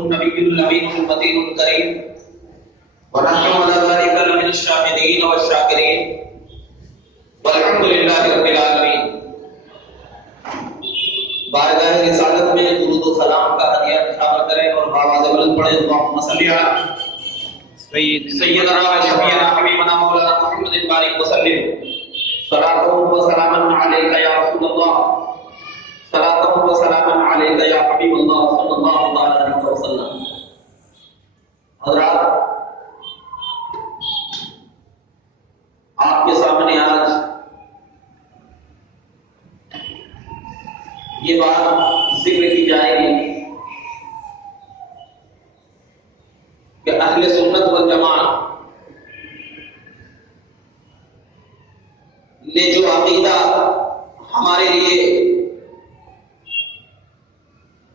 النبي الأمين الفتي الكريم ونحن على ذلك لمن الشاهدين والشاكرين والحمد لله رب العالمين. بارگاہ رسالت میں درود و سلام کا ہدیہ نثار کریں اور آواز بلند پڑھیں اللهم صل علی سیدنا و شفیعنا حبیبنا مولانا محمد بارک وسلم. صلاۃ و سلام علیک یا رسول اللہ، صلاۃ و سلام علیک یا حبیب اللہ صلی اللہ علیہ وسلم. حضرات، آپ کے سامنے آج یہ بات ذکر کی جائے گی کہ اہل سنت والجماعت نے جو عقیدہ ہمارے لیے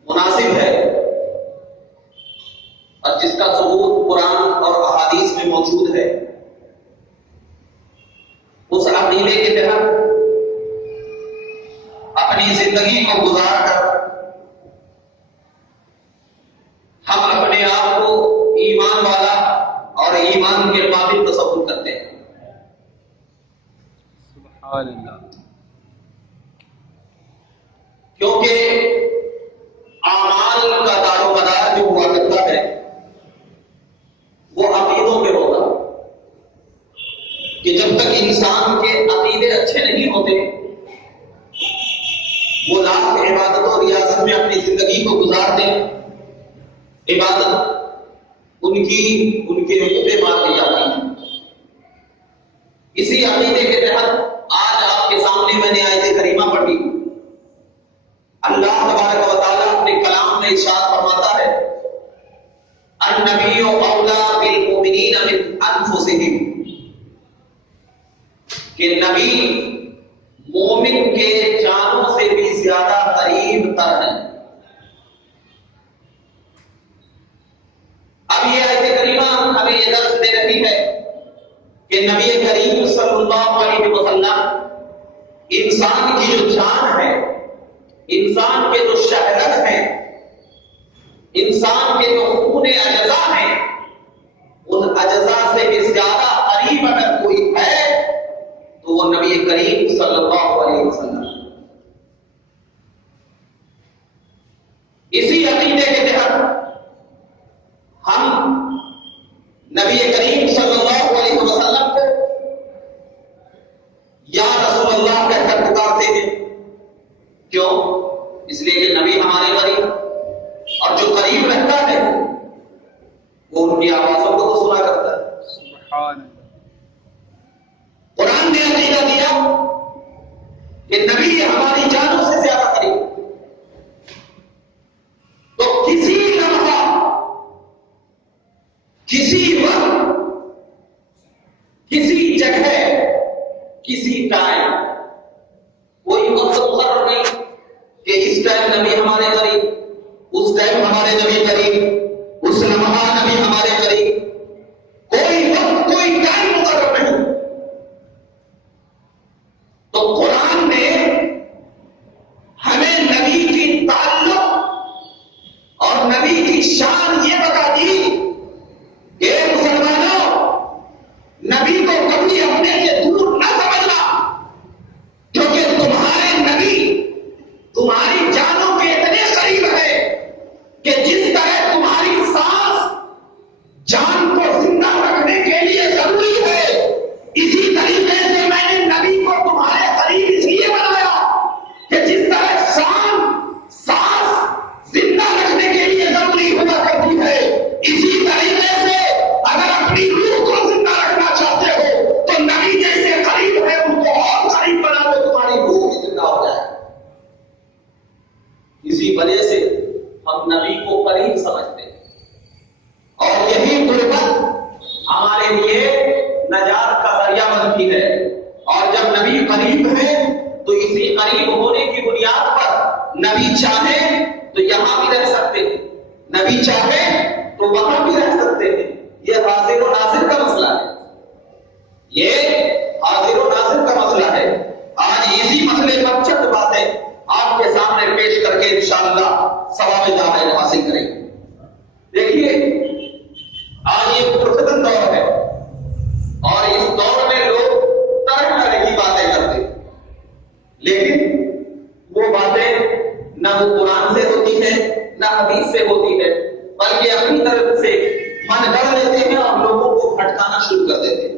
مناسب ہے اور جس کا ثبوت قرآن اور احادیث میں موجود ہے، اس عقیدے کے تحت اپنی زندگی کو گزار کر ہم اپنے آپ کو ایمان والا اور ایمان کے قابل تصور کرتے ہیں. سبحان اللہ. کیونکہ اعمال کا دار و مدار جو ہوا کرتا ہے وہ عقیدوں پہ ہوتا، کہ جب تک انسان کے عقیدے اچھے نہیں ہوتے وہ لاکھ عبادت اور ریاضت میں اپنی زندگی کو گزار دیں، عبادت ان کے حقوق مار دی جاتی ہے. اسی عقیدے کے تحت آج آپ کے سامنے میں نے آیت کریمہ پڑھی. اللہ تبارک و تعالیٰ اپنے کلام میں ارشاد فرماتا ہے النبی اولی بالمؤمنین من انفسہم، کہ نبی مومن کے جانوں سے بھی زیادہ قریب تر ہے. اب یہ آیت کریمہ ہمیں یہ درس دے رہی ہے کہ نبی کریم صلی اللہ علیہ وسلم انسان کی جو جان ہے، انسان کے جو شہرت ہے، انسان کے جو خون اجزاء ہیں، ان اجزاء سے بھی زیادہ قریب اگر کوئی ہے تو وہ نبی کریم صلی اللہ علیہ وسلم. اسی عقیدے کے تحت ہم نبی کریم صلی اللہ علیہ وسلم کو یا رسول اللہ کہہ کر پکارتے ہیں. کیوں؟ اس لیے کہ نبی ہمارے قریب، اور جو قریب رہتا ہے وہ ان کی آوازوں کو تو سنا کرتا ہے. سبحان اللہ. قرآن نے عقیدہ دیا کہ نبی ہماری جانوں سے زیادہ قریب. تو کسی لمحہ، کسی وقت، کسی جگہ، کسی ٹائم، کوئی وقت مقرر نہیں کہ اس ٹائم نبی ہمارے قریب، اس ٹائم ہمارے نبی قریب، اس لمحہ نبی ہمارے قریب. کوئی وقت، کوئی ٹائم مقرر نہیں. تو قرآن نے ہمیں نبی کی تعلق اور نبی کی شان یہ بتا دی کہ مسلمانوں، نبی کو کبھی اپنے سے دور نہ سمجھنا، کیونکہ تمہارے نبی تمہاری جانوں کے اتنے قریب ہے کہ جس طرح تمہاری سانس جان کو زندہ رکھنے کے لیے ضروری ہے، اسی طریقے سے میں نے نبی کو تمہارے قریب اس لیے بنایا کہ جس طرح سانس زندہ رکھنے کے لیے ضروری ہوا کرتی ہے، اسی طریقے سے اگر اپنی روح کو زندہ رکھنا چاہتے ہو تو نبی جیسے قریب ہے ان کو اور قریب بنا دو، تمہاری روح بھی زندہ ہو جائے. اسی وجہ سے ہم نبی کو قریب سمجھتے ہیں، اور یہی قربت ہمارے لیے نجات کا ذریعہ بنتی ہے. اور جب نبی قریب ہے تو اسی قریب ہونے کی بنیاد پر نبی چاہے تو یہاں بھی رہ سکتے ہیں، نبی چاہے تو وہاں بھی رہ سکتے ہیں. یہ حاضر و ناظر کا مسئلہ ہے، یہ حاضر و ناظر کا مسئلہ ہے. آج اسی مسئلے پر چند باتیں آپ کے سامنے پیش کر کے انشاءاللہ ثواب دارین حاصل کریں گے. سے ہوتی ہے، بلکہ اپنی طرف سے من گڑھ لیتے ہیں اور لوگوں کو بھٹکانا شروع کر دیتے ہیں۔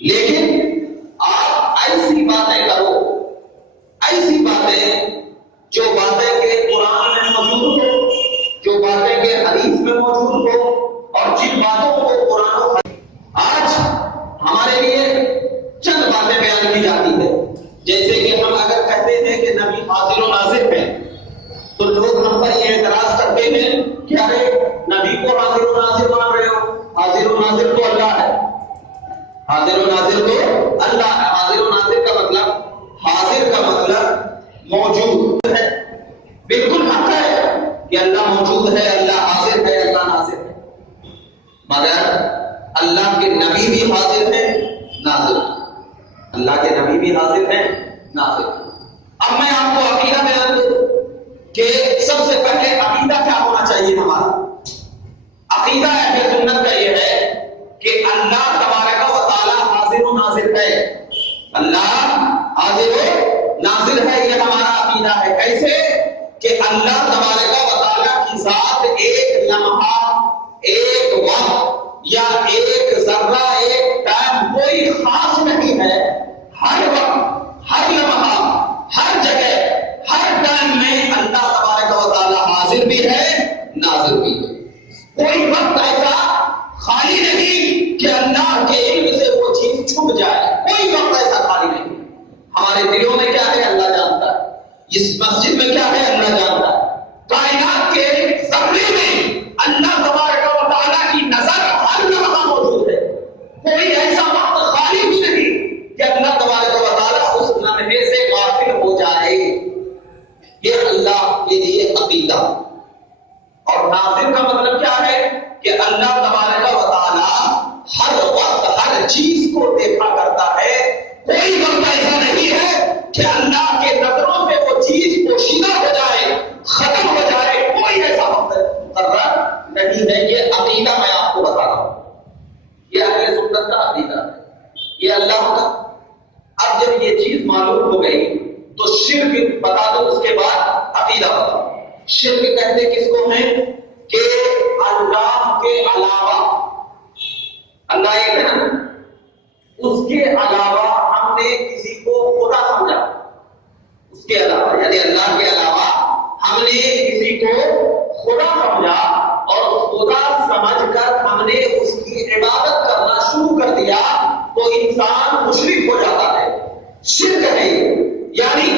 لیکن آپ ایسی باتیں کرو، ایسی باتیں جو باتیں کہ قرآن میں موجود ہو، جو باتیں کہ حدیث میں موجود ہو، اور جن باتوں کو قرآن و آج ہمارے لیے چند باتیں بیان کی جاتی ہے، جیسے کہ ہم اگر کہتے ہیں کہ نبی حاضر و ناظر ہے تو لوگ ہم پر یہ اعتراض کرتے ہیں کہ ارے نبی کو حاضر و ناظر مان رہے ہو، حاضر و ناظر تو اللہ ہے، حاضر و ناظر تو اللہ ہے۔ حاضر و ناظر کا مطلب، حاضر کا مطلب موجود ہے، بالکل حق ہے کہ اللہ موجود ہے، اللہ حاضر ہے، اللہ ناظر ہے، مگر اللہ کے نبی بھی حاضر ہے، ناظر ہے، اللہ کے نبی بھی حاضر ہے، ناظر ہے۔ اب میں آپ کو عقیدہ بیان کروں کہ سب سے پہلے عقیدہ کیا ہونا چاہیے ہمارا۔ عقیدہ اہل سنت کا یہ ہے کہ اللہ تبارک و تعالی حاضر و ناظر ہے، اللہ حاضر و ناظر ہے، یہ ہمارا عقیدہ ہے۔ کیسے کہ اللہ تبارک و تعالی کی ذات ایک لمحہ، ایک وقت یا ایک ذرہ، ایک ٹائم کوئی خاص نہیں ہے، ہر وقت، ہر لمحہ، ہر جگہ، ہر ٹائم میں اللہ تبارک و تعالی حاضر بھی ہے، ناظر بھی ہے۔ کوئی وقت ایسا خالی نہیں کہ اللہ کے علم سے وہ چیز چھپ جائے، کوئی وقت ایسا خالی نہیں۔ ہمارے دلوں میں کیا ہے اللہ جانتا ہے، اس مسجد میں کیا ہے اللہ جانتا ہے، کائنات کے ذرے میں اللہ تبارک و تعالیٰ کی نظر ہر لمحہ موجود ہے۔ کوئی ایسا وقت خالی بھی نہیں کہ اللہ تبارک و تعالیٰ اس لمحے سے غافل ہو جائے۔ یہ اللہ کے لیے عقیدہ۔ اور ناظر کا مطلب کیا ہے کہ اللہ تبارک و تعالیٰ ہر وقت ہر چیز کو دیکھا کرتا ہے۔ کوئی وقت ایسا نہیں ہے کہ اللہ کے نظروں سے وہ چیز پوشیدہ ہو جائے، ختم ہو جائے، کوئی ایسا وقت مقرر نہیں ہے۔ یہ عقیدہ میں آپ کو بتا رہا ہوں، یہ اہل سنت کا عقیدہ ہے، یہ اللہ کا۔ اب جب یہ چیز معلوم ہو گئی تو شرک بتا دو، اس کے بعد عقیدہ بتاؤ۔ شرک کہتے کس کو ہیں کہ اللہ کے علاوہ، اللہ ایک ہے نا، اس کے علاوہ ہم نے کسی کو خدا سمجھا، اس کے علاوہ یعنی اللہ کے علاوہ ہم نے کسی کو خدا سمجھا، اور خدا سمجھ کر ہم نے اس کی عبادت کرنا شروع کر دیا تو انسان مشرک ہو جاتا ہے۔ شرک ہے یعنی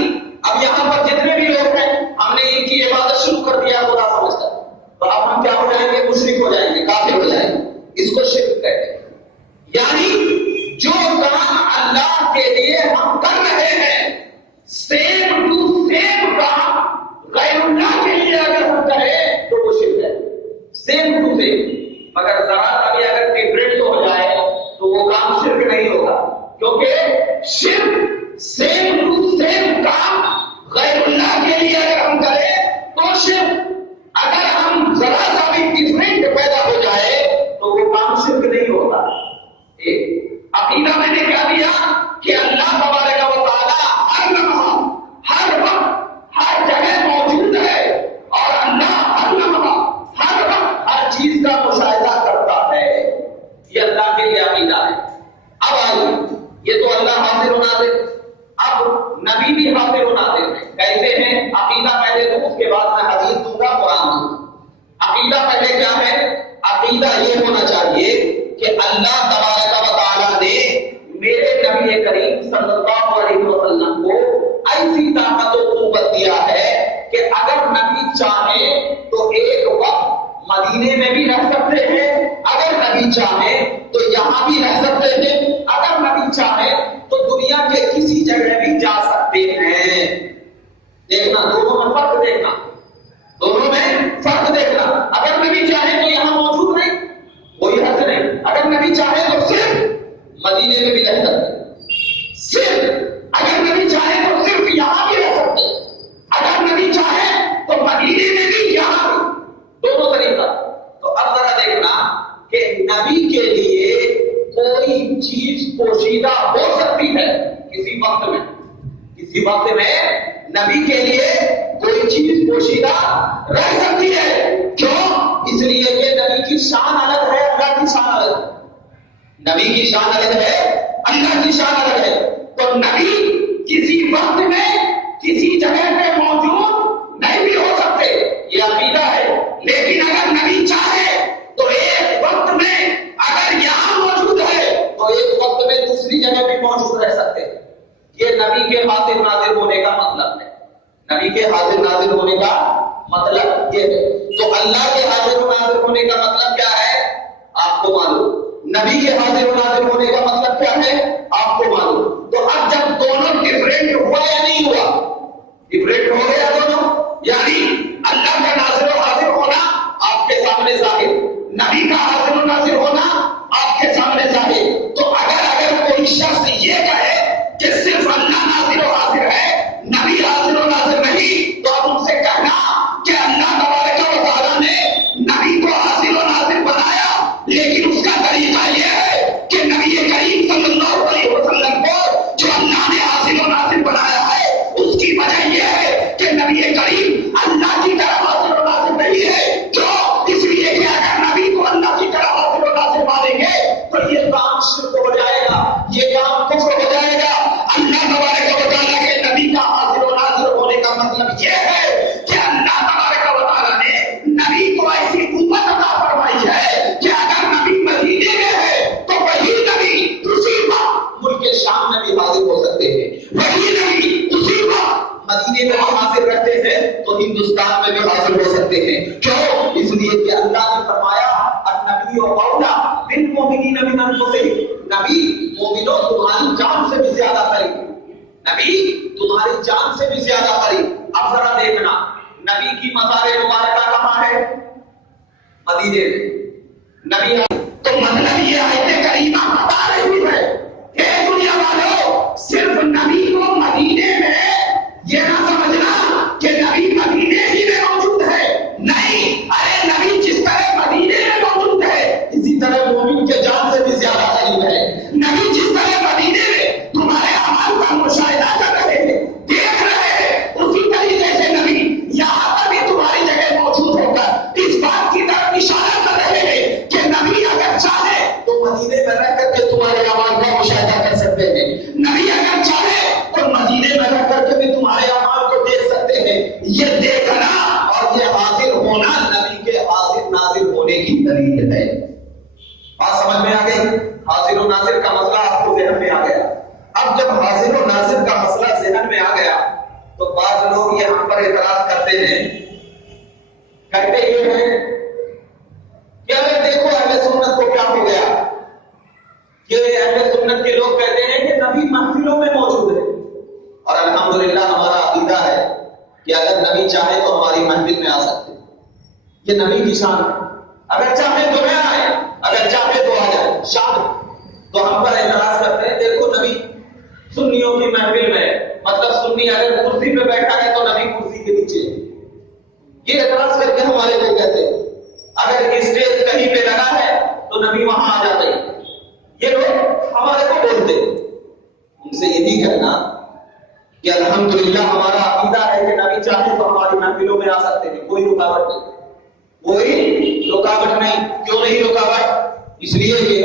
اب یہاں پر جتنے بھی لوگ ہیں ہم نے ان کی عبادت شروع کر دیا خدا سمجھ کر، تو اب ہم کیا ہو جائیں گے، مشرک ہو جائیں گے، کافر ہو جائیں گے۔ اس کو شرک کہتے ہیں۔ یعنی جو کام اللہ کے لیے ہم کر رہے ہیں، سیم ٹو سیم کام غیر اللہ کے لیے اگر ہم کریں تو وہ شرک ہے، سیم ٹو سیم۔ مگر ذرا سا بھی اگر ڈفرینٹ ہو جائے تو وہ کام شرک نہیں ہوگا، کیونکہ شرک سیم ٹو سیم کام غیر اللہ کے لیے اگر ہم کریں تو شرک، اگر ہم ذرا سا بھی ڈفرینٹ پیدا ہو جائے تو وہ کام شرک نہیں ہوتا۔ عقیدہ میں نے کیا دیا کہ اللہ تبارک و تعالیٰ ہر لمحہ، ہر وقت، ہر جگہ موجود ہے، اور اللہ ہر لمحہ، ہر وقت، ہر چیز کا مشاہدہ کرتا ہے۔ یہ اللہ کے لیے عقیدہ ہے۔ اب آئیے، یہ تو اللہ حاضر و ناظر، اب نبی بھی حاضر و ناظر ہے۔ کیسے ہیں؟ عقیدہ پہلے تو، اس کے بعد میں حدیث دوں گا، قرآن دوں گا۔ عقیدہ پہلے کیا ہے؟ عقیدہ یہ ہونا چاہیے کہ اللہ تبارک و تعالیٰ نے میرے نبی کریم صلی اللہ علیہ وسلم کو ایسی طاقت و قوت دیا ہے کہ اگر نبی چاہے تو ایک وقت مدینے میں بھی رہ سکتے ہیں، اگر نبی چاہے تو یہاں بھی رہ سکتے ہیں، اگر نبی چاہے تو دنیا کے کسی جگہ بھی جا سکتے ہیں۔ دیکھنا دونوں میں فرق، دیکھنا دونوں میں فرق دیکھنا۔ اگر نبی چاہے تو یہاں موجود نہیں، کوئی حد نہیں، اگر نبی چاہے تو صرف مدینے میں بھی رہ سکتے، صرف اگر نبی چاہے تو صرف یہاں بھی رہ سکتے، اگر نبی چاہے تو مدینے میں بھی یہاں بھی، دونوں طریقہ۔ تو اب ذرا دیکھنا کہ نبی کے لیے کوئی چیز پوشیدہ ہو سکتی ہے کسی وقت میں، کسی وقت میں نبی کے لیے کوئی چیز پوشیدہ رہ سکتی ہے، نبی کی شان الگ ہے، اللہ کی شان الگ ہے. تو نبی کسی وقت میں کسی جگہ پہ موجود نہیں بھی ہو سکتے، یہ عقیدہ ہے. لیکن اگر نبی چاہے تو ایک وقت میں اگر یہاں موجود ہے تو ایک وقت میں دوسری جگہ بھی موجود رہ سکتے. یہ نبی کے حاضر ناظر ہونے کا مطلب ہے. نبی کے حاضر ناظر ہونے کا مطلب یہ ہے. تو اللہ کے حاضر ناظر ہونے کا مطلب کیا ہے آپ کو معلوم، نبی کے حاضر ناظر ہونے کا مطلب کیا ہے آپ کو معلوم. تو اب جب دونوں ڈفرینٹ ہوا یا نہیں ہوا؟ ڈفرینٹ ہو گیا دونوں. یعنی اللہ کا ناظر و حاضر ہونا آپ کے سامنے ظاہر، نبی کا حاضر و ناظر ہونا آپ کے سامنے ظاہر. تو اگر کوئی شخص یہ کہے کہ صرف اللہ ناظر و حاضر ہے، نبی حاضر و ناظر نہیں، تو اب ان سے کہنا کہ اللہ تبارک و تعالیٰ نے نبی کو حاضر و ناظر بنایا، لیکن اس کا طریقہ یہ ہے کہ نبی کریم صلی اللہ علیہ وسلم کو جو اللہ نے حاضر و ناظر بنایا ہے اس کی وجہ یہ ہے کہ نبی کریم اللہ کی طرح حاضر و ناظر نہیں ہے. جو اس لیے کہ اگر نبی کو اللہ کی طرح حاضر و ناظر مانیں گے تو یہ کام شرک ہو جائے گا، یہ کام کفر ہو جائے گا. اللہ تبارک و تعالیٰ کے نبی کا حاضر و ناظر ہونے کا مطلب یہ ہے کہ اللہ تبارک و تعالیٰ نے نبی کو ایسی قوت عطا فرمائی ہے کہ اگر نبی مدینے میں ہے تو وہی نبی اسی وقت ملک شام میں بھی حاضر ہو سکتے ہیں، وہی نبی اسی وقت مدینے میں بھی حاضر رہتے ہیں تو ہندوستان میں بھی حاضر ہو سکتے ہیں. کیوں؟ اس لیے کہ اللہ نے فرمایا النبی اولا بالمؤمنین من انفسہم، نبی مومنوں تمہاری جان سے بھی زیادہ قریب، نبی تمہاری جان سے بھی زیادہ قریب. اب ذرا دیکھنا نبی کی مزار مبارکہ کہاں ہے؟ مدینے میں. نبی تو مطلب یہ آیت کریمہ بتا رہی ہے کہ دنیا والوں صرف نبی کو مدینے میں یہ نہ سمجھنا کہ نبی مدینے ہی میں موجود ہے. نہیں، ارے نبی جس طرح مدینے میں موجود ہے اسی طرح مومن کے جان سے بھی زیادہ قریب ہے. نبی جس طرح مدینے میں تمہارے اعمال کا مشاہدہ کر رہے ہیں، دیکھ رہے ہیں، اسی طریقے سے نبی یہاں پر بھی تمہاری جگہ موجود ہو کر اس بات کی طرف اشارہ کر رہے ہیں کہ نبی اگر چاہے تو مدینے میں رہ کر کے تمہارے اعمال کا مشاہدہ کر سکتے ہیں. نبی اگر چاہے تو مدینے میں رہ کر کے بھی تمہارے اعمال کو دیکھ سکتے ہیں. یہ دیکھنا اور یہ حاضر ہونا نبی کے حاضر ناظر ہونے کی دلیل ہے. بات سمجھ میں آ گئی؟ حاضر و ناظر کا مسئلہ آپ کو ذہن میں آ گیا. اب جب حاضر و ناظر کا مسئلہ ذہن میں آ گیا تو بعض لوگ یہاں پر اعتراض کرتے ہیں، کہتے یہ ہیں کہ اگر دیکھو اہل سنت کو کیا ہو گیا. یہ اہل سنت کے لوگ کہتے ہیں کہ نبی محفلوں میں موجود ہے، اور الحمدللہ ہمارا عقیدہ ہے کہ اگر نبی چاہے تو ہماری محفل میں آ سکتے. یہ نبی کی شان ہے، اگر چاہے تو نہ آئے، اگر چاہے تو آ جائے، شان. تو ہم پر اعتراض کرتے ہیں دیکھو نبی سنیوں کی محفل میں، مطلب سنی اگر کرسی پہ بیٹھا ہے تو نبی کرسی کے نیچے. یہ اعتراض کر کے ہمارے کو کہتے ہیں اگر اسٹیج کہیں پہ لگا ہے تو نبی وہاں آ جاتے ہیں. یہ لوگ ہمارے کو بولتے ہیں. ان سے یہ نہیں کہنا کہ الحمدللہ ہمارا عقیدہ ہے کہ نبی چاہے تو ہماری محفلوں میں آ سکتے ہیں، کوئی رکاوٹ نہیں، کوئی رکاوٹ نہیں. کیوں نہیں رکاوٹ؟ اس لیے کہ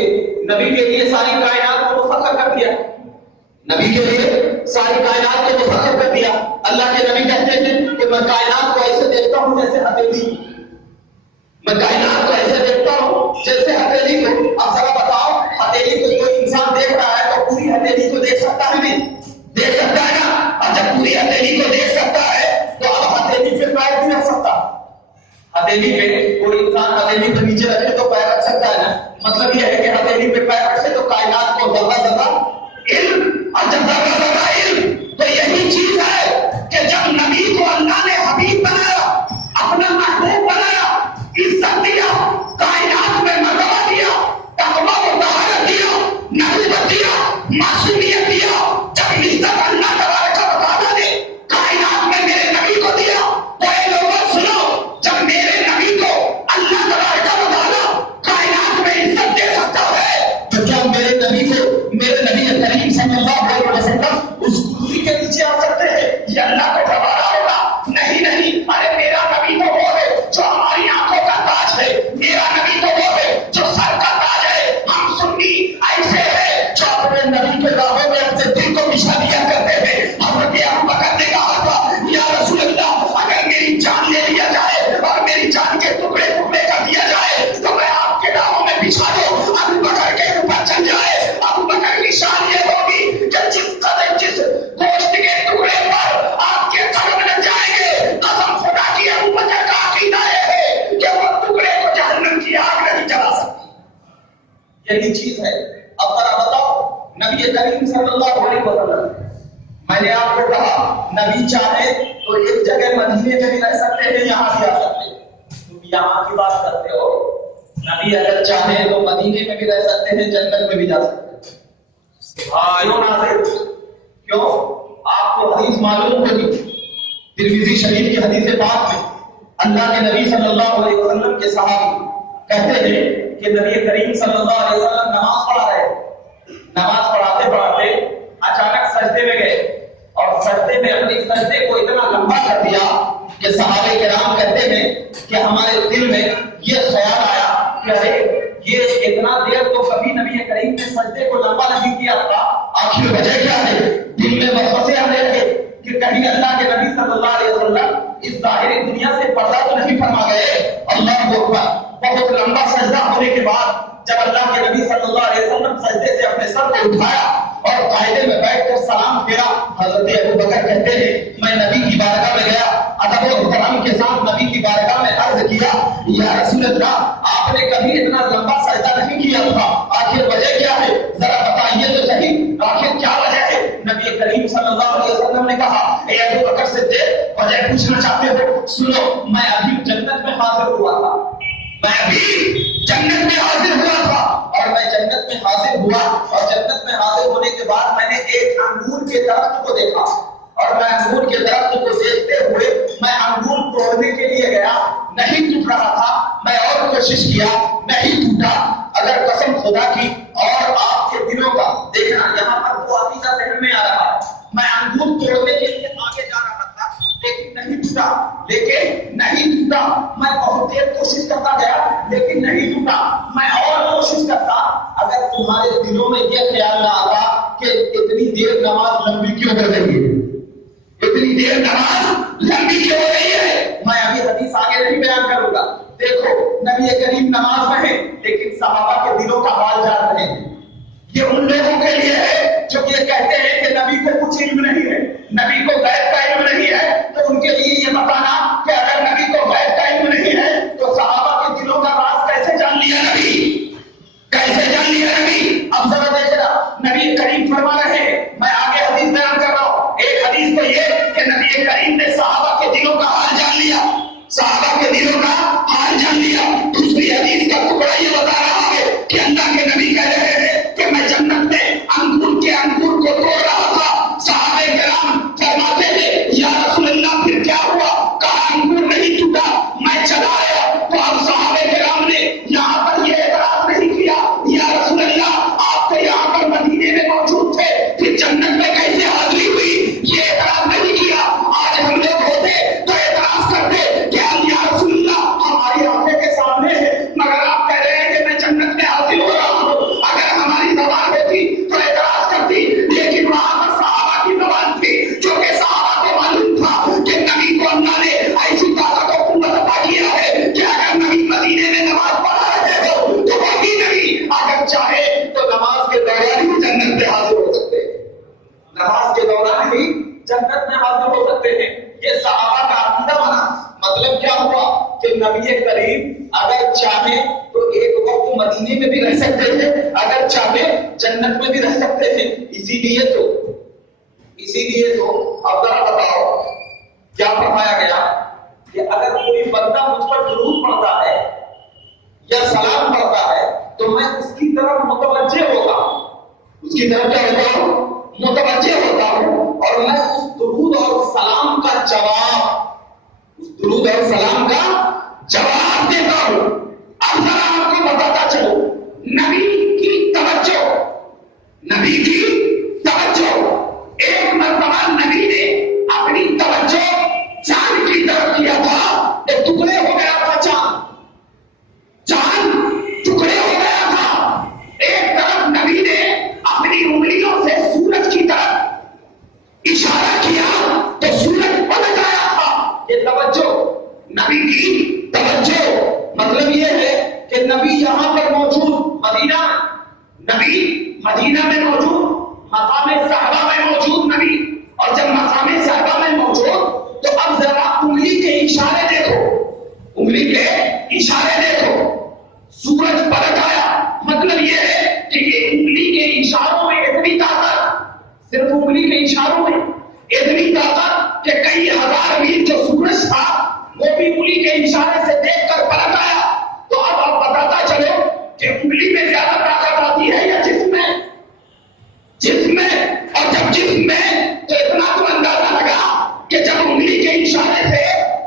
نبی کے لیے ساری کائنات کو مسخر کر دیا، نبی کے لیے ساری کائنات کو مسخر کر دیا. اللہ کے نبی کہتے ہیں کہ میں کائنات کو ایسے دیکھتا ہوں جیسے ہتھیلی، میں کائنات کو ایسے دیکھتا ہوں جیسے ہتھیلی کو. اب ذرا بتاؤ ہتھیلی کو کوئی انسان دیکھ رہا ہے تو پوری ہتھیلی کو دیکھ سکتا ہے نہیں؟ دیکھ سکتا ہے نا. اور جب پوری ہتھیلی کو دیکھ سکتا ہے تو اب ہتھیلی پہ پیر نہیں رکھ سکتا. ہتھیلی پہ کوئی انسان ہتھیلی پہ نیچے رکھے تو پیر رکھ سکتا ہے نا. مطلب یہ ہے کہ ہتھیلی پہ پیر رکھے تو کائنات کو ذرہ ذرہ علم، اور جب ذرہ ذرہ علم تو یہی چیز ہے کہ جب نبی کو اللہ نے حبیب بنایا، اپنا محبوب بنایا، عزت دیا، کائنات میں مرتبہ دیا، تقویٰ و طہارت دیا، نبوت دیا، معصومیت دیا. جب عزت اللہ تبارک و تعالیٰ نے کائنات میں میرے نبی کو دیا تو اے لوگوں سنو، جب میرے نبی کو اللہ تبارک و تعالیٰ کائنات میں عزت دے سکتا ہے تو کیا میرے نبی کو، میرے نبی کریم صلی اللہ علیہ وسلم اس یہی چیز ہے. اب ذرا بتاؤ نبی کریم صلی اللہ علیہ وسلم، میں نے آپ کو کہا نبی چاہے تو ایک جگہ مدینے میں بھی رہ سکتے ہیں، یہاں بھی آ سکتے ہیں. تم یہاں کی بات کرتے ہو. نبی اگر چاہے تو مدینے میں بھی رہ سکتے ہیں، جنت میں بھی جا سکتے ہیں. کیوں ناصر؟ کیوں؟ آپ کو حدیث معلوم ہوگی ترمذی شریف کی حدیث پاک میں اللہ کے نبی صلی اللہ علیہ وسلم کے صحابی کہتے ہیں کہ نبی کریم صلی اللہ علیہ وسلم نماز پڑھا رہے. نماز پڑھاتے پڑھاتے اچانک سجدے میں گئے اور سجدے میں اپنی سجدے کو اتنا لمبا کر دیا کہ صحابہ کرام کہتے ہیں کہ ہمارے دل میں یہ خیال آیا کہ ارے یہ اتنا دیر تو کبھی نبی کریم نے سجدے کو لمبا نہیں کیا تھا، آخر وجہ کیا ہے؟ دل میں وسوسے آنے لگے کہ کہیں اللہ کے نبی صلی اللہ علیہ وسلم اس ظاہری دنیا سے پردہ تو نہیں فرما گئے. اللہ اکبر. بہت لمبا سجدہ ہونے کے بعد جب اللہ کے نبی صلی اللہ علیہ وسلم سجدے سے اپنے سر کو اٹھایا اور قاعدے میں بیٹھ کر سلام پھیرا، حضرت ابوبکر کہتے ہیں میں نبی کی بارگاہ میں گیا، ادب و احترام کے ساتھ نبی کی بارگاہ میں عرض کیا یا رسول اللہ آپ نے کبھی اتنا لمبا سجدہ نہیں کیا تھا، آخر وجہ کیا ہے؟ ذرا بتائیے تو صحیح، آخر کیا وجہ ہے؟ نبی کریم صلی اللہ علیہ وسلم نے کہا اے ابوبکر صدیق وجہ پوچھنا چاہتے ہو؟ سنو، میں ابھی جنت میں حاضر ہوا تھا، میں ابھی جنت میں حاضر ہوا تھا اور میں جنت میں حاضر ہوا اور جنت میں حاضر ہونے کے بعد میں نے ایک انگور کے درخت کو دیکھا اور میں انگور کے درخت کو دیکھتے ہوئے میں انگور توڑنے کے لیے گیا، نہیں ٹوٹ رہا تھا، میں اور کوشش کیا نہیں ٹوٹا. اگر قسم خدا کی اور آپ کے دلوں کا دیکھنا، یہاں پر وہ عقیدہ ذہن میں آ رہا ہے، میں انگور توڑنے کے لیے آگے جا رہا تھا لیکن نہیں ٹوٹا، میں بہت دیر کوشش کرتا گیا لیکن نہیں ٹوٹا، میں اور کوشش کرتا. اگر تمہارے دلوں میں یہ خیال نہ آتا کہ اتنی دیر نماز لمبی کیوں ہو رہی ہے، اتنی دیر نماز لمبی کیوں ہو رہی ہے، میں ابھی حدیث آگے نہیں بیان کروں گا. دیکھو نبی کریم نماز میں ہے لیکن صحابہ کے دلوں کا حال جان رہے ہیں. یہ ان لوگوں کے لیے ہے جو یہ کہتے ہیں کہ نبی کو کچھ علم نہیں ہے، نبی کو غیب کا علم نہیں ہے، تو ان کے لیے یہ بتانا کہ اگر نبی کو غیب کا علم نہیں ہے تو صحابہ کے دلوں کا راز کیسے جان لیا نبی، کیسے جان لیا نبی. اب ذرا دیکھنا نبی کریم فرما رہے ہیں، میں آگے حدیث بیان کر رہا ہوں. ایک حدیث تو یہ کہ نبی کریم نے صحابہ کے دلوں کا حال جان لیا، صحابہ کے دلوں کا حال جان لیا. دوسری حدیث کا ٹکڑا یہ بتا رہا ہے کہ اللہ کے نبی کہہ رہے ہیں کہ میں جنت میں انگور کو توڑ رہا تھا. صحابہ کرام فرماتے ہیں یا رسول اللہ پھر کیا ہوا؟ کہا انگور نہیں ٹوٹا، میں چلا آیا. تو اب صحابہ کرام نے یہاں پر یہ اعتراض نہیں کیا یا رسول اللہ آپ تو یہاں پر مدینے میں موجود تھے، پھر جنت میں کیسے حاضری ہوئی؟ یہ اعتراض نہیں کیا. آج ہم لوگ ہوتے تو اعتراض کرتے کہ یا رسول اللہ ہماری آنکھوں کے سامنے ہے مگر آپ کہہ رہے ہیں کہ میں جنت میں حاضر ہو رہا ہوں. اگر ہماری زبان ہوتی تو اعتراض کرتی، لیکن وہاں پر صحابہ کی زبان تھی جو کہ صحابہ کو معلوم تھا کہ نبی کو اللہ نے ایسی طاقت و قوت عطا کیا ہے کہ اگر نبی مدینے میں نماز پڑھا رہے ہو تو باقی نبی اگر چاہے تو نماز کے دوران ہی جنت میں حاضر ہو سکتے ہیں، نماز کے دوران ہی جنت میں حاضر ہو سکتے ہیں. یہ صحابہ کا عقیدہ بنا. مطلب کیا ہوا کہ نبی کریم اگر چاہے تو ایک وقت مدینے میں بھی رہ سکتے ہیں، اگر چاہے جنت میں بھی رہ سکتے ہیں. اسی لیے تو اب ذرا بتاؤ کیا فرمایا گیا کہ اگر کوئی بندہ مجھ پر درود پڑھتا ہے یا سلام پڑھتا ہے تو میں اس کی طرف متوجہ ہوتا ہوں، اس کی طرف کیا ہوتا ہوں؟ متوجہ ہوتا ہوں اور میں اس درود اور سلام کا جواب دیتا ہوں. اب ذرا آپ کو بتاتا چلو نبی کی توجہ ایک مرتبہ نبی نے اپنی توجہ چاند کی طرف کیا تھا، ایک ٹکڑے ہو گیا تھا، چاند ٹکڑے ہو گیا تھا. ایک طرف نبی نے اپنی انگلیوں سے سورج کی طرف اشارہ کیا تو سورج پلٹ آیا تھا. یہ توجہ نبی کی توجہ مطلب یہ ہے کہ نبی یہاں پر موجود مدینہ میں موجود، مقام صحابہ میں موجود نبی، اور جب مقام صحابہ میں موجود تو اب ذرا انگلی کے اشارے دیکھو، سورج پلٹ آیا. مطلب یہ ہے صرف انگلی کے اشاروں میں اتنی طاقت کہ کئی ہزار میل جو سورج تھا وہ بھی انگلی کے اشارے سے دیکھ کر پلٹ آیا. تو اب آپ بتاتا چلو کہ انگلی میں زیادہ طاقت آتی ہے یا جسم میں؟ جسم میں. اور جب جسم میں تو اتنا تو اندازہ لگا کہ جب انگلی کے اشارے سے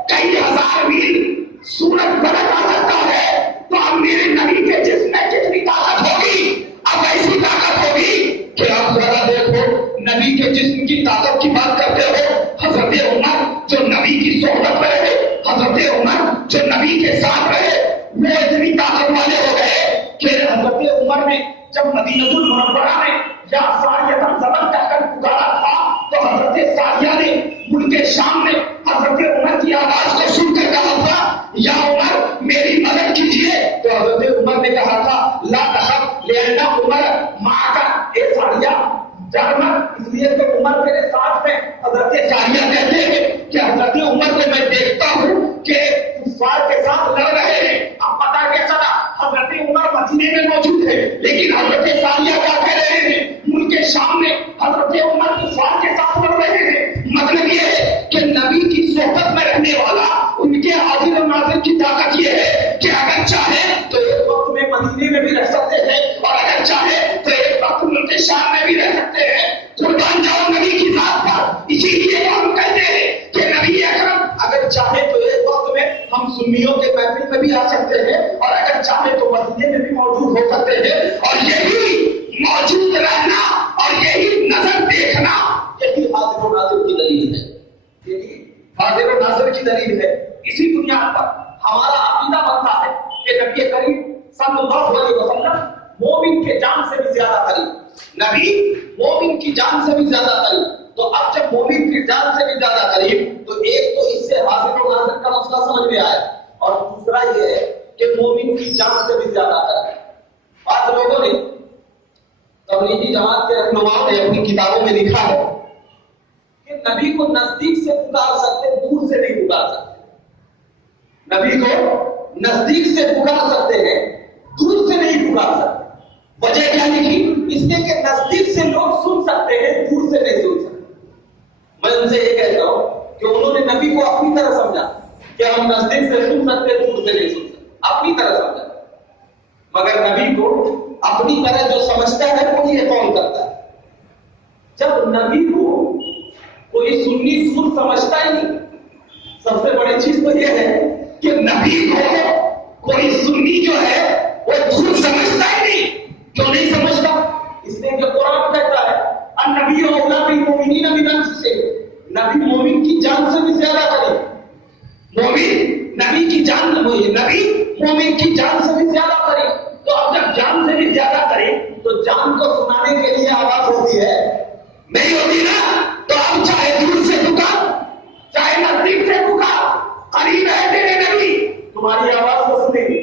کئی ہزار میل سورج پلٹ آ سکتا ہے تو اب میرے نبی کے جسم میں کتنی طاقت ہوگی؟ اب ایسی طاقت ہوگی کہ آپ ذرا دیکھو نبی کے جسم کی طاقت کی بات کرتے ہو. حضرت عمر جو نبی کی صحبت میں رہے, حضرت عمر جو نبی کے ساتھ رہے, وہ اتنی طاقت والے ہو گئے کہ حضرت عمر نے جب مدینہ المنورہ میں یا ساریہ زمن کہہ کر پکارا تھا تو حضرت ساریہ نے ملک شام میں حضرت عمر کی آواز کو سن کر کہا تھا یا عمر میری مدد کیجیے. تو حضرت عمر نے کہا تھا لا تخف لأن عمر معك اے ساریہ جانا, اس لیے کہ عمر تیرے ساتھ میں. حضرت ساریہ کہتے ہیں کہ حضرت عمر کو میں دیکھتا ہوں کہ کفار کے ساتھ لڑ رہے ہیں. اب پتا کیا چلا, حضرت عمر مدینے میں موجود ہے لیکن حضرت ساریہ کیا کہہ رہے ہیں ملک شام میں حضرت عمر کفار کے ساتھ لڑ رہے ہیں. مطلب یہ ہے کہ نبی کی صحبت میں رہنے والا ان کے حاضر و ناظر کی طاقت یہ ہے کہ اگر چاہے تو ایک وقت میں مدینے میں بھی رہ سکتے ہیں اور اگر چاہے تو ایک وقت ملک شام میں بھی رہ سکتے ہیں. قربان جاؤ نبی کی ذات پر. اسی لیے ہم کہتے ہیں کہ نبی اکرم اگر چاہے تو ایک وقت میں ہم سنیوں کے محفل میں بھی آ سکتے ہیں اور اگر چاہے تو مدینے میں بھی موجود ہو سکتے ہیں. اور یہی موجود رہنا اور یہی نظر دیکھنا یہی حاضر و ناظر کی دلیل ہے. یہی حاضر و ناظر کی دلیل ہے. اسی بنیاد پر ہمارا عقیدہ بنتا ہے کہ نبی کریم صلی اللہ علیہ وسلم مومن کے جان سے بھی زیادہ قریب, نبی مومن کی جان سے بھی زیادہ قریب. تو اب جب مومن کی جان سے بھی زیادہ قریب تو ایک تو اس سے حاضر و ناظر کا مسئلہ سمجھ میں آیا اور دوسرا یہ ہے کہ مومن کی جان سے بھی زیادہ قریب. بعض لوگوں نے تبلیغی جماعت کے رہنماؤں نے اپنی کتابوں میں لکھا ہے کہ نبی کو نزدیک سے پکار سکتے, دور سے نہیں پکار سکتے. نبی کو نزدیک سے پکار سکتے ہیں, دور سے نہیں پکار سکتے. وجہ کیا لکھی؟ اس لیے کہ نزدیک سے لوگ سن سکتے ہیں, دور سے نہیں سن سکتے. میں ان سے یہ کہتا ہوں کہ انہوں نے نبی کو اپنی طرح سمجھا کہ ہم نزدیک سے سن سکتے, دور سے نہیں سن سکتے, اپنی طرح سمجھا. مگر نبی کو اپنی طرح جو سمجھتا ہے وہ یہ کون کرتا ہے؟ جب نبی کو کوئی سنی سور سمجھتا ہی نہیں. سب سے بڑی چیز تو یہ ہے کہ نبی کو کوئی سنی جو ہے وہ دور سمجھتا ہی نہیں. کیوں نہیں سمجھتا؟ اس لیے کہ قرآن کہتا ہے النبی اولی بالمؤمنین من انفسہم, نبی مومن کی جان سے بھی زیادہ قریب. مومن نبی کی جان, نبی مومن کی جان سے بھی زیادہ قریب. تو اب جب جان سے بھی زیادہ قریب تو جان کو سنانے کے لیے آواز ہوتی ہے, نہیں ہوتی نا؟ تو اب چاہے دور سے پکار چاہے نزدیک سے پکار, قریب ہے تیرے نبی, تمہاری آواز کو سنیں گے,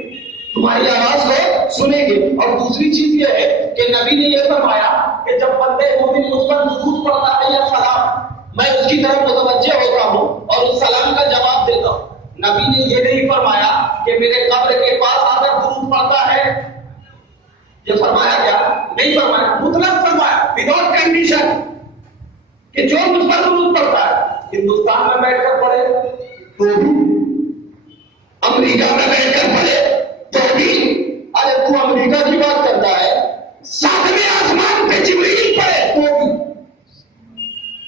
تمہاری آواز کو سنیں گے. اور دوسری چیز یہ ہے کہ نبی نے یہ فرمایا کہ جب بندے مومن مجھ پر درود پڑھتا ہے یا سلام, میں اس کی طرف متوجہ ہوتا ہوں اور اس سلام کا جواب دیتا ہوں. نبی نے یہ نہیں فرمایا کہ میرے قبر کے پاس آ کر درود پڑھتا ہے. یہ فرمایا کیا؟ نہیں فرمایا, مطلق فرمایا وداؤٹ کنڈیشن کہ جو مجھ پر درود پڑھتا ہے ہندوستان میں بیٹھ کر پڑھے تو بھی, امریکہ میں بیٹھ کر پڑھے تو بھی. ارے تو امریکہ کی بات کرتا ہے, ساتویں آسمان پہ جبریل پڑھے تو بھی.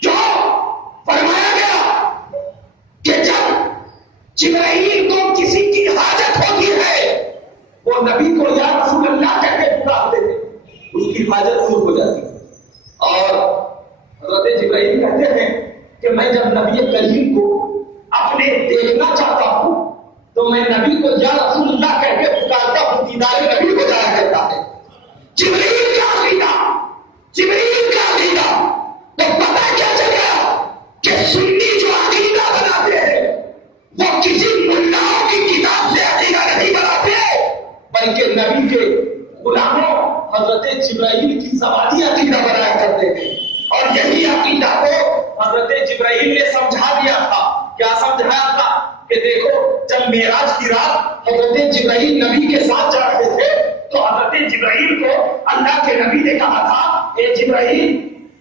جو فرمایا گیا کہ جب جبرائیل کو کسی کی حاجت ہوتی ہے وہ نبی کو یا رسول اللہ کہہ کے پکارتے تھے, اس کی حاجت دور ہو جاتی. اور حضرت جبرائیل کہتے ہیں کہ میں جب نبی کریم کو اپنے دیکھنا چاہتا ہوں تو میں نبی کو یا رسول اللہ کہہ کے پکارتا ہوں, دیدار نبی کو جایا کرتا ہے. جبرائیل کا عقیدہ, جبرائیل کا عقیدہ. تو پتہ کیا چل گیا کہ سنی جو عقیدہ بناتے ہیں وہ کسی ملاؤں کی کتاب سے عقیدہ نہیں بناتے بلکہ نبی کے غلاموں حضرت جبرائیل کی زبانی عقیدہ بنایا کرتے ہیں. اور یہی عقیدہ کو حضرت جبرائیل نے سمجھا دیا تھا. کیا سمجھایا تھا؟ کہ دیکھو جب معراج کی رات حضرت جبرائیل نبی کے ساتھ جا رہے تھے تو حضرت جبرائیل کو اللہ کے نبی نے کہا تھا اے جبرائیل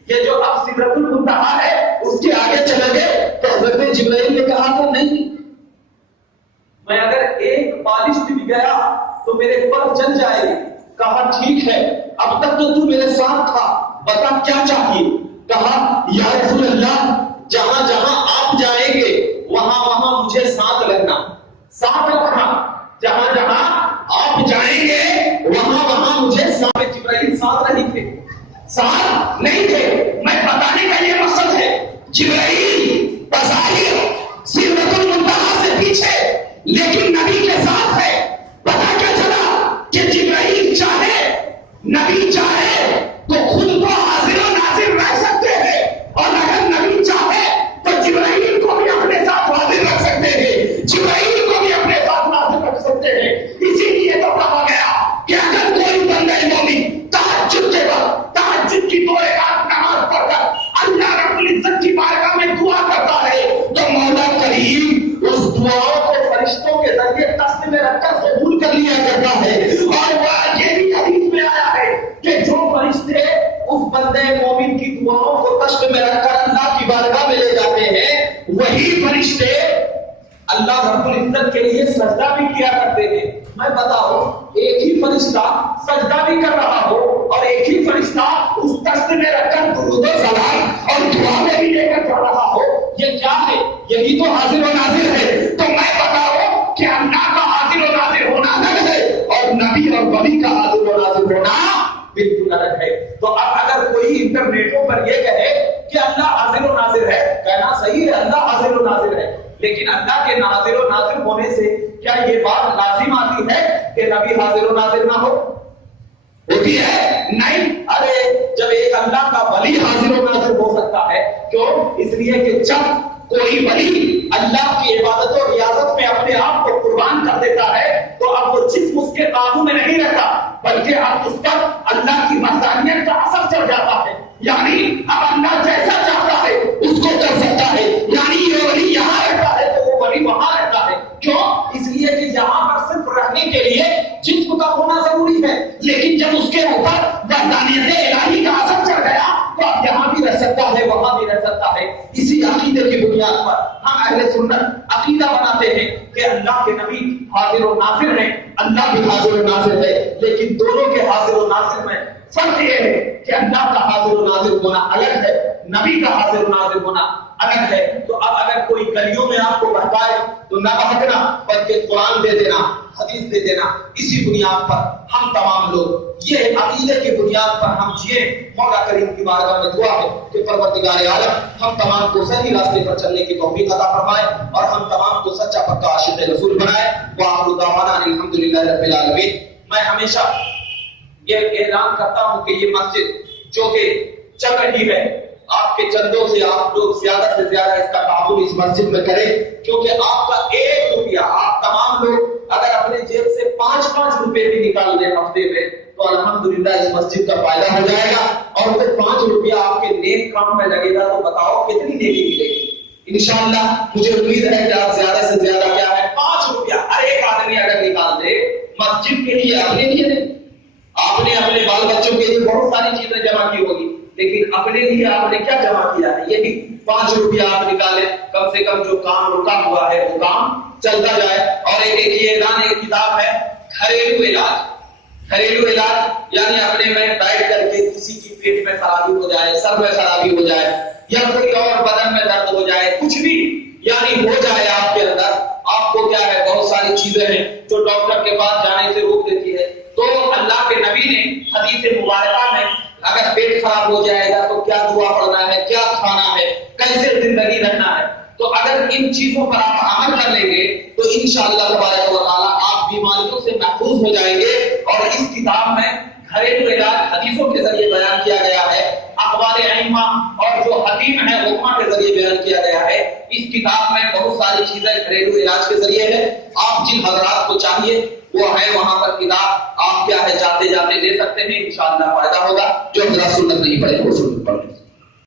یہ جو اب سدرۃ المنتہا ہے اس کے آگے چلے گئے تو حضرت جبرائیل نے کہا تھا نہیں، میں اگر ایک بالش بھی گیا تو میرے پر جل جائے گی. کہا ٹھیک ہے، اب تک تو میرے ساتھ تھا، بتا کیا چاہیے. کہا یا رسول اللہ، جہاں جہاں آپ جائیں گے وہاں وہاں مجھے ساتھ رکھنا، ساتھ رکھنا. جہاں جہاں آپ جائیں گے وہاں وہاں مجھے ساتھ. جبرائیل ساتھ نہیں تھے، ساتھ نہیں تھے. میں بتانے کا یہ مقصد ہے، جبرائیل بظاہر سدرۃ المنتہا سے پیچھے لیکن نبی کے ساتھ ہے. پتا کیا چلا کہ جبرائیل چاہے، نبی چاہے تو خود کو حاضر و ناظر رکھ سکتے ہیں، اور اگر نبی چاہے تو جبرائیل کو بھی اپنے ساتھ حاضر رکھ سکتے ہیں، جبرائیل کو بھی اپنے ساتھ حاضر رکھ سکتے ہیں. اسی لیے تو کہا گیا کہ اگر کوئی بندہ مومن تہجد کے وقت تہجد کی 2 رکعت نماز پڑھ کر اللہ رب العزت کی بارگاہ میں دعا کرتا ہے تو مولا کریم اس دعاؤں کو فرشتوں کے ذریعے تخت میں رکھ کر قبول کر لیا کرتا ہے. اور وہ یہ بھی حدیث میں آیا ہے کہ جو فرشتے اس بندے مومن کی دعاؤں کو تخت میں رکھ کر اللہ کی بارگاہ میں لے جاتے ہیں، وہی فرشتے اللہ رب العزت کے لیے سجدہ بھی کیا کرتے ہیں. میں بتاؤں، ایک ہی فرشتہ سجدہ بھی کر رہا ہو اور ایک ہی فرشتہ اس تخت میں رکھ کر درود و سلام اور دعا میں بھی لے کر چل رہا ہو، یہ کیا ہے؟ یہی تو حاضر و ناظر ہے. تو میں بتاؤں کہ اللہ کا حاضر و ناظر ہونا الگ ہے اور نبی اور ولی کا حاضر و ناظر ہونا بالکل الگ ہے. تو اب اگر کوئی انٹرنیٹوں پر یہ کہے کہ اللہ حاضر و ناظر ہے، کہنا صحیح ہے، اللہ حاضر و ناظر ہے، لیکن اللہ کے حاضر و ناظر ہونے سے کیا یہ بات لازم آتی ہے کہ نبی حاضر و ناظر نہ ہو؟ ہوتی ہے؟ نہیں. ارے جب ایک اللہ کا ولی حاضر و ناظر ہو سکتا ہے، کیوں؟ اس لیے کہ جب کوئی ولی اللہ کی عبادت و ریاضت میں اپنے آپ کو قربان کر دیتا ہے تو اب وہ جسم اس کے قابو میں نہیں رہتا، بلکہ اب اس پر اللہ کی وحدانیت کا اثر چڑھ جاتا ہے. یعنی اب اللہ جیسا چاہتا ہے اس کو کر سکتا ہے. یعنی یہ ولی یہاں رہتا ہے تو وہ ولی وہاں رہتا ہے. کیوں؟ اس لیے کہ یہاں پر صرف رہنے کے لیے جسم کا ہونا ضروری ہے، لیکن جب اس کے اوپر وحدانیت الہی کا اثر چڑھ گیا تو اب یہاں بھی رہ سکتا ہے، وہاں بھی رہ سکتا ہے. اسی عقیدے کی بنیاد پر ہم اہل سنت عقیدہ بناتے ہیں کہ اللہ کے نبی حاضر و ناظر ہیں، اللہ بھی حاضر و ناظر ہے، لیکن دونوں کے حاضر و ناظر میں فرق یہ ہے کہ اللہ کا حاضر و ناظر ہونا الگ ہے، نبی کا حاضر و ناظر ہونا الگ ہے. تو اب اگر کوئی گلیوں میں آپ کو بہکائے تو نہ بہکنا، بلکہ قرآن دے دینا، حدیث دے دینا. اسی بنیاد پر ہم تمام لوگ یہ عقیدے کی بنیاد پر ہم جیے. مولا کریم کی بارگاہ میں دعا ہے کہ پروردگار عالم ہم تمام کو صحیح راستے پر چلنے کی توفیق عطا فرمائے اور ہم تمام کو سچا پکا عاشق رسول بنائے. وآخر دعوانا الحمدللہ رب العالمین. میں ہمیشہ یہ اعلان کرتا ہوں کہ یہ مسجد جو کہ چل رہی ہے، آپ کے چندوں سے آپ لوگ زیادہ سے زیادہ اس کا تعاون اس مسجد میں کریں، کیونکہ آپ کا 1 روپیہ آپ تمام لوگ اگر اپنے جیب سے 5 روپے بھی نکال دیں ہفتے میں تو الحمدللہ اس مسجد کا فائدہ ہو جائے گا. اور وہ 5 روپیہ آپ کے نیک کام میں لگے گا تو بتاؤ کتنی نیکی ملے گی. انشاءاللہ مجھے امید ہے کہ آپ زیادہ سے زیادہ کیا ہے 5 روپیہ ہر ایک آدمی اگر نکال دے مسجد کے لیے، اپنے لیے نہیں، آپ نے اپنے بال بچوں کے لیے بہت ساری چیزیں جمع کی ہوگی، لیکن اپنے لیے آپ نے کیا جمع کیا ہے؟ یہ بھی 5 روپیہ آپ نکالیں، کم سے کم جو کام رکا ہوا ہے وہ کام چلتا جائے. اور ایک یہ اعلان، ایک کتاب ہے گھریلو علاج. گھریلو علاج یعنی اپنے میں بیٹھ کر کے کسی کی پیٹ میں خرابی ہو جائے، سر میں خرابی ہو جائے یا کوئی اور بدن میں درد ہو جائے، کچھ بھی یعنی ہو جائے آپ کے اندر، آپ کو کیا ہے بہت ساری چیزیں ہیں جو ڈاکٹر کے پاس جانے سے روک دیتی ہے. تو اللہ کے نبی نے حدیث مبارکہ میں اگر پیٹ خراب ہو جائے گا تو کیا دعا پڑھنا ہے، کیا کھانا ہے، کیسے زندگی رہنا ہے، تو اگر ان چیزوں پر آپ عمل کر لیں گے تو انشاءاللہ تبارک و تعالیٰ آپ بیماریوں سے محفوظ ہو جائیں گے. اور اس کتاب میں گھریلو علاج حدیثوں کے ذریعے بیان کیا گیا ہے، اقوال ائمہ اور جو حکیم ہیں حکمہ کے ذریعے بیان کیا گیا ہے. اس کتاب میں بہت ساری چیزیں گھریلو علاج کے ذریعے ہے. آپ جن حضرات کو چاہیے وہ ہے وہاں پر کتاب آپ کیا ہے جاتے جاتے لے سکتے ہیں، انشاءاللہ فائدہ ہوگا. جو حضرات سنت نہیں پڑھے وہ سنت پڑھیں.